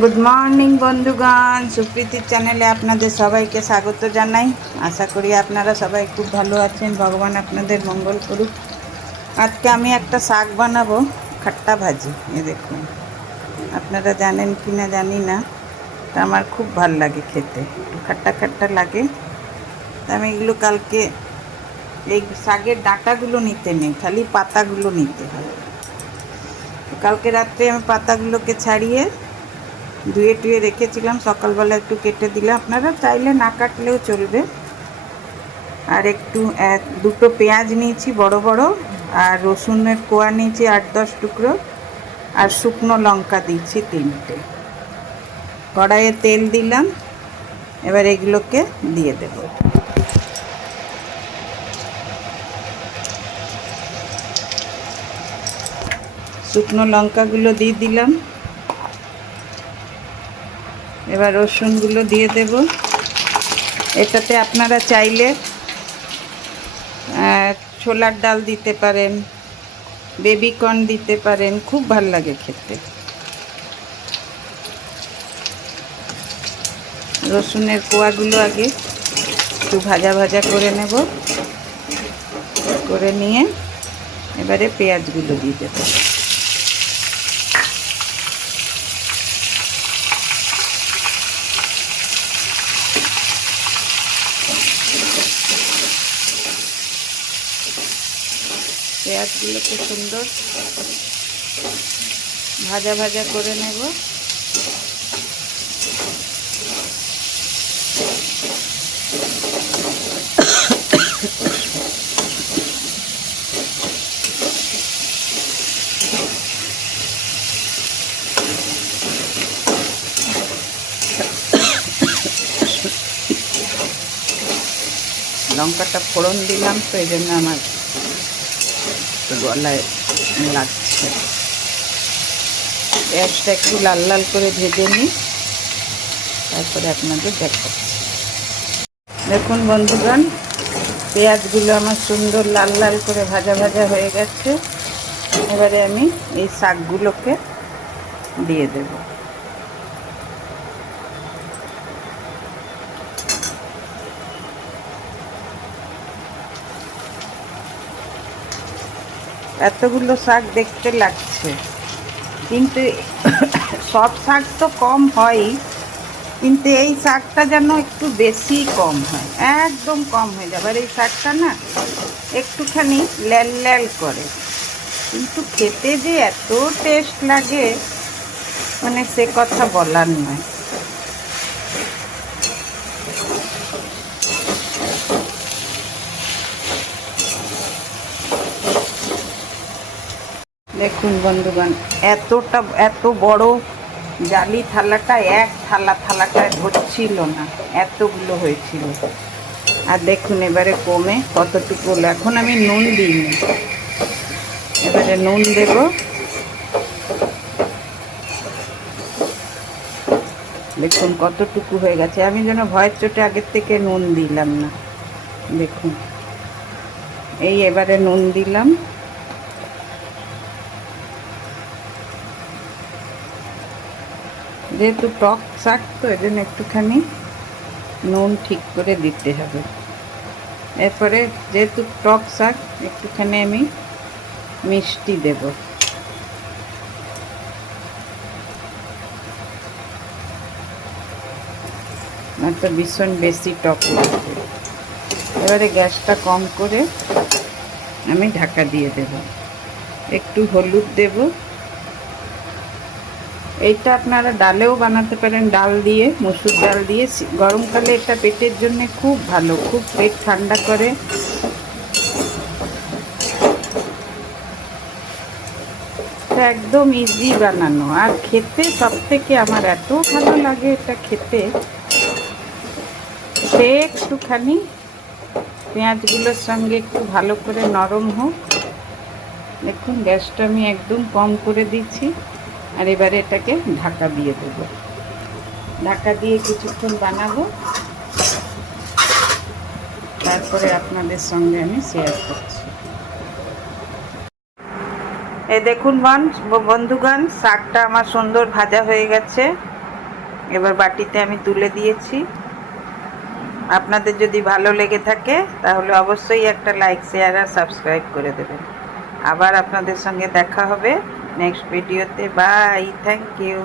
Good morning বন্ধুগণ, সুপ্রীতির চ্যানেলে আপনাদের সবাইকে স্বাগত জানাই। আশা করি আপনারা সবাই খুব ভালো আছেন। ভগবান আপনাদের মঙ্গল করুক। আজকে আমি একটা শাক বানাবো, খাট্টা ভাজি। এ দেখুন, আপনারা জানেন কি না জানি না, তা আমার খুব ভাল লাগে খেতে, একটু খাট্টা খাট্টা লাগে। তা আমি এগুলো কালকে, এই শাকের ডাঁটাগুলো নিতে নেই, খালি পাতাগুলো নিতে হয়। কালকে রাত্রে আমি পাতাগুলোকে ছাড়িয়ে ধুয়ে টুয়ে রেখেছিলাম, সকালবেলা একটু কেটে দিলে, আপনারা চাইলে না কাটলেও চলবে। আর একটু দুটো পেঁয়াজ নিয়েছি বড় বড়, আর রসুনের কোয়া নিয়েছি 8-10 টুকরো, আর শুকনো লঙ্কা দিচ্ছি 3টে। কড়াইয়ে তেল দিলাম, এবার এগুলোকে দিয়ে দেব। শুকনো লঙ্কাগুলো দিয়ে দিলাম, এবার রসুনগুলো দিয়ে দেব। এটাতে আপনারা চাইলে ছোলার ডাল দিতে পারেন, বেবি কর্ন দিতে পারেন, খুব ভালো লাগে খেতে। রসুনের কোয়াগুলো আগে একটু ভাজা ভাজা করে নেব, করে নিয়ে এবারে পেঁয়াজগুলো দিয়ে দেব। পেঁয়াজগুলোকে সুন্দর ভাজা ভাজা করে নেব। লঙ্কাটা ফোড়ন দিলাম তো, এই জন্য আমার গলায় লাগছে। পেঁয়াজটা একটু লাল লাল করে ভেজে নিই, তারপরে আপনাদের দেখাচ্ছি। দেখুন বন্ধুগণ, পেঁয়াজগুলো আমার সুন্দর লাল লাল করে ভাজা ভাজা হয়ে গেছে। এবারে আমি এই শাকগুলোকে দিয়ে দেব। এতগুলো শাক দেখতে লাগছে, কিন্তু সব শাক তো কম হয়ই, কিন্তু এই শাকটা যেন একটু বেশি কম হয়, একদম কম হয়ে যাবে। আর এই শাকটা না একটুখানি ল্যাল ল্যাল করে, কিন্তু খেতে যে এত টেস্ট লাগে, মানে সে কথা বলার নয়। দেখুন বন্ধুগণ, এত বড় জালি থালাটা, এক থালাটায় ধরছিল না, এতগুলো হয়েছিল। আর দেখুন এবারে কমে কতটুকু হলো। এখন আমি নুন দিইনি, এবারে নুন দেব। দেখুন কতটুকু হয়ে গেছে, আমি যেন ভয়ের চোটে আগের থেকে নুন দিলাম না। দেখুন এই এবারে নুন দিলাম। যেহেতু টক শাক তো, এর জন্য একটুখানি নুন ঠিক করে দিতে হবে। এরপরে যেহেতু টক শাক, একটুখানি আমি মিষ্টি দেব। তো ভীষণ বেশি টক লাগবে। এবারে গ্যাসটা কম করে আমি ঢাকা দিয়ে দেব। একটু হলুদ দেব। এইটা আপনারা ডালেও বানাতে পারেন, ডাল দিয়ে, মসুর ডাল দিয়ে। গরমকালে এটা পেটের জন্য খুব ভালো, খুব পেট ঠান্ডা করে। একদম ইজি বানানো, আর খেতে সবথেকে আমার এত ভালো লাগে এটা খেতে। সে একটুখানি পেঁয়াজগুলোর সঙ্গে একটু ভালো করে নরম হোক। দেখুন গ্যাসটা আমি একদম কম করে দিচ্ছি। আর এবারে এটাকে ঢাকা দিয়ে দেব। ঢাকা দিয়ে কিছুক্ষণ বানাবো, তারপরে আপনাদের সঙ্গে আমি শেয়ার করছি। এই দেখুন বন্ধুগণ, শাকটা আমার সুন্দর ভাজা হয়ে গেছে। এবার বাটিতে আমি তুলে দিয়েছি। আপনাদের যদি ভালো লেগে থাকে তাহলে অবশ্যই একটা লাইক, শেয়ার আর সাবস্ক্রাইব করে দেবেন। আবার আপনাদের সঙ্গে দেখা হবে নেক্সট ভিডিওতে। Bye, thank you.